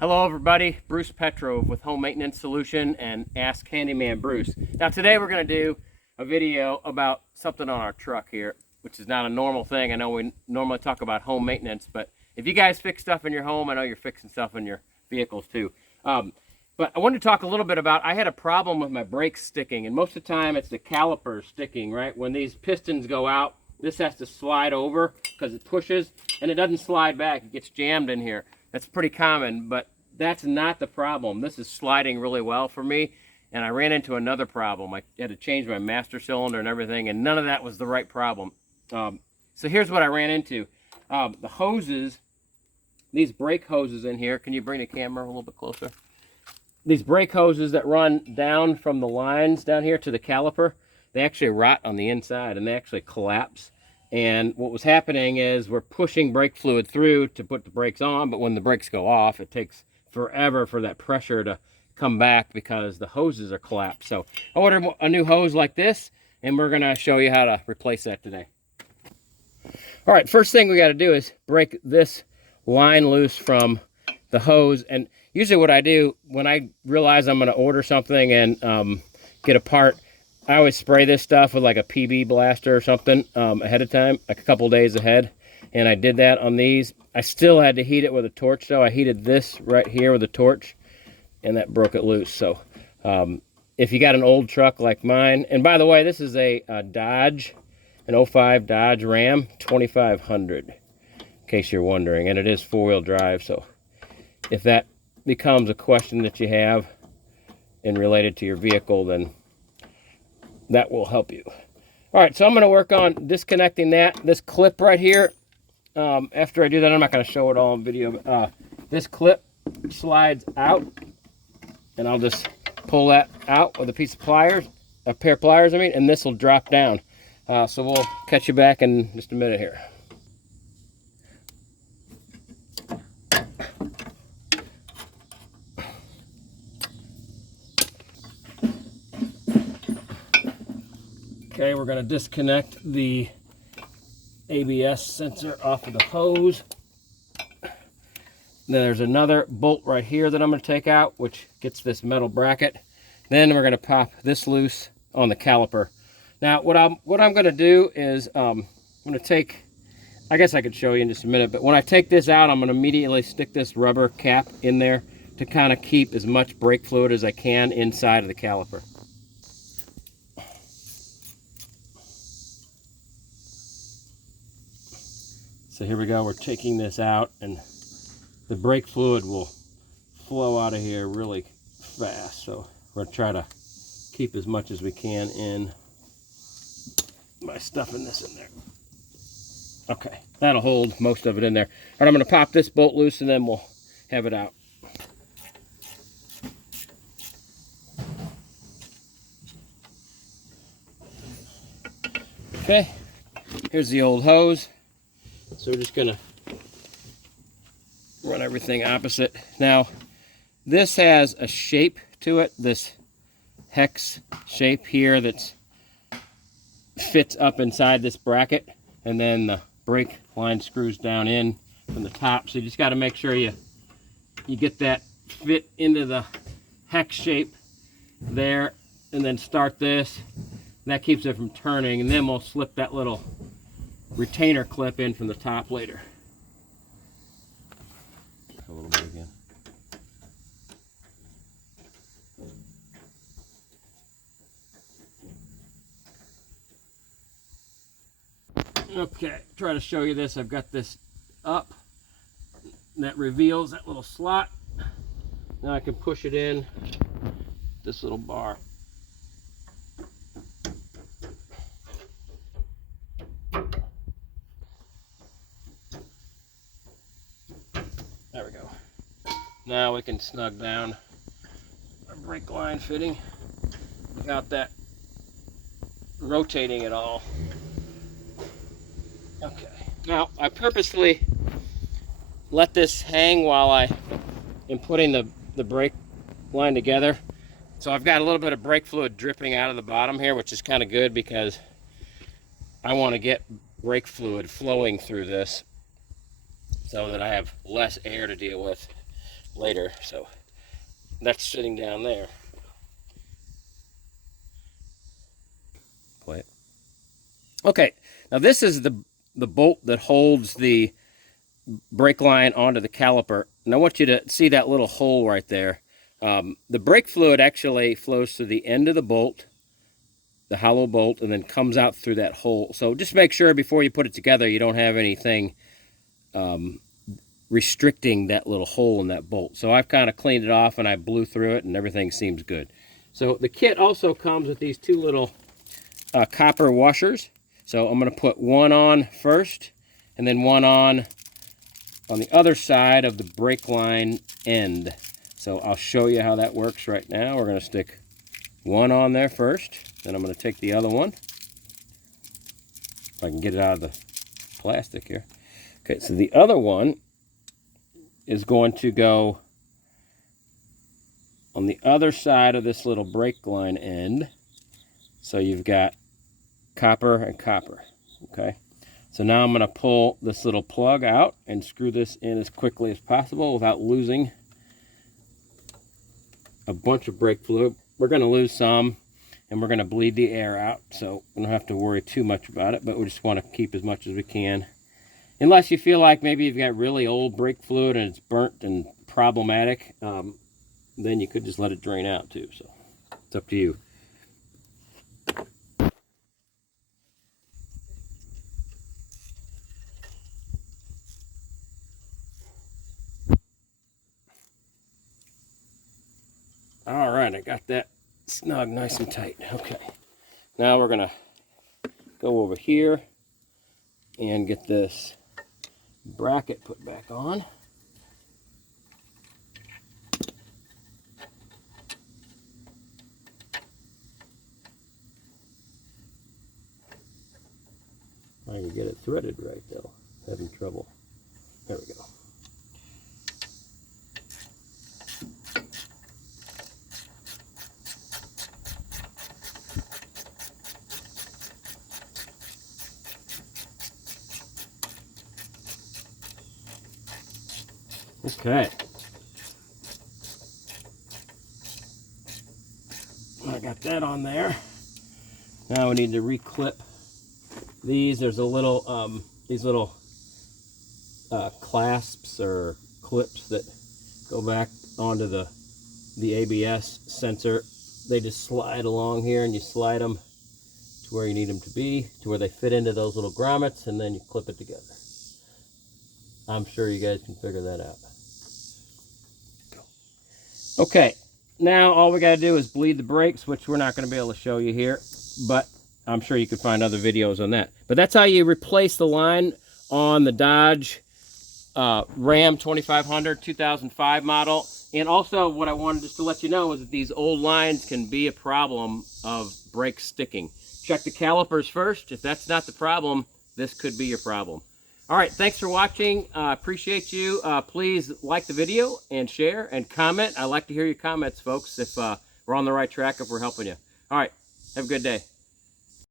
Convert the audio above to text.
Hello everybody, Bruce Petrov with Home Maintenance Solution and Ask Handyman Bruce. Now today we're going to do a video about something on our truck here, which is not a normal thing. I know we normally talk about home maintenance, but if you guys fix stuff in your home, I know you're fixing stuff in your vehicles too. But I wanted to talk a little bit about, I had a problem with my brakes sticking, and most of the time it's the calipers sticking, right? When these pistons go out, this has to slide over because it pushes, and it doesn't slide back. It gets jammed in here. That's pretty common, but that's not the problem. This is sliding really well for me, and I ran into another problem. I had to change my master cylinder and everything, and none of that was the right problem. So here's what I ran into. The hoses, these brake hoses in here, can you bring the camera a little bit closer? These brake hoses that run down from the lines down here to the caliper, they actually rot on the inside and they actually collapse. And what was happening is we're pushing brake fluid through to put the brakes on, but when the brakes go off, it takes forever for that pressure to come back because the hoses are collapsed. So I ordered a new hose like this, and we're gonna show you how to replace that today. All right, first thing we gotta do is break this line loose from the hose. And usually what I do when I realize I'm gonna order something and get a part, I always spray this stuff with like a PB blaster or something ahead of time, like a couple days ahead. And I did that on these. I still had to heat it with a torch though. I heated this right here with a torch, and that broke it loose. So if you got an old truck like mine, and by the way, this is a Dodge, an 05 Dodge Ram 2500, in case you're wondering. And it is four-wheel drive, so if that becomes a question that you have and related to your vehicle, then that will help you. All right, so I'm going to work on disconnecting this clip right here. After I do that, I'm not going to show it all in video, but this clip slides out, and I'll just pull that out with a piece of pliers, a pair of pliers, I mean, and this will drop down. So we'll catch you back in just a minute here. Okay, we're going to disconnect the ABS sensor off of the hose. Then there's another bolt right here that I'm going to take out, which gets this metal bracket. Then we're going to pop this loose on the caliper. Now, what I'm going to do is I'm going to take, I guess I could show you in just a minute, but when I take this out, I'm going to immediately stick this rubber cap in there to kind of keep as much brake fluid as I can inside of the caliper. So here we go, we're taking this out, and the brake fluid will flow out of here really fast. So we're gonna try to keep as much as we can in by stuffing this in there. Okay, that'll hold most of it in there. All right, I'm gonna pop this bolt loose and then we'll have it out. Okay, here's the old hose. So we're just gonna run everything opposite. Now, this has a shape to it, this hex shape here that fits up inside this bracket, and then the brake line screws down in from the top. So you just gotta make sure you get that fit into the hex shape there, and then start this. That keeps it from turning, and then we'll slip that little retainer clip in from the top later. A little bit again. Okay, try to show you this. I've got this up, and that reveals that little slot. Now I can push it in this little bar. There we go. Now we can snug down our brake line fitting without that rotating at all. Okay. Now I purposely let this hang while I am putting the brake line together. So I've got a little bit of brake fluid dripping out of the bottom here, which is kind of good because I want to get brake fluid flowing through this so that I have less air to deal with later. So that's sitting down there. Play it. Okay, now this is the bolt that holds the brake line onto the caliper. And I want you to see that little hole right there. The brake fluid actually flows through the end of the bolt, the hollow bolt, and then comes out through that hole. So just make sure before you put it together you don't have anything restricting that little hole in that bolt. So I've kind of cleaned it off and I blew through it and everything seems good. So the kit also comes with these two little copper washers. So I'm going to put one on first and then one on the other side of the brake line end. So I'll show you how that works right now. We're going to stick one on there first, then I'm going to take the other one. If I can get it out of the plastic here. Okay, so the other one is going to go on the other side of this little brake line end. So you've got copper and copper, okay? So now I'm going to pull this little plug out and screw this in as quickly as possible without losing a bunch of brake fluid. We're going to lose some and we're going to bleed the air out, so we don't have to worry too much about it, but we just want to keep as much as we can. Unless you feel like maybe you've got really old brake fluid and it's burnt and problematic, then you could just let it drain out too, so it's up to you. All right, I got that snug nice and tight. Okay, now we're gonna go over here and get this bracket put back on. I can get it threaded right though. Having trouble. There we go. Okay. I got that on there. Now we need to reclip these. There's a little, these little clasps or clips that go back onto the ABS sensor. They just slide along here and you slide them to where you need them to be, to where they fit into those little grommets, and then you clip it together. I'm sure you guys can figure that out. Okay, now all we got to do is bleed the brakes, which we're not going to be able to show you here, but I'm sure you could find other videos on that. But that's how you replace the line on the Dodge Ram 2500 2005 model. And also what I wanted just to let you know is that these old lines can be a problem of brakes sticking. Check the calipers first. If that's not the problem, this could be your problem. All right, thanks for watching. Appreciate you. Please like the video and share and comment. I like to hear your comments, folks, if we're on the right track, if we're helping you. All right, have a good day.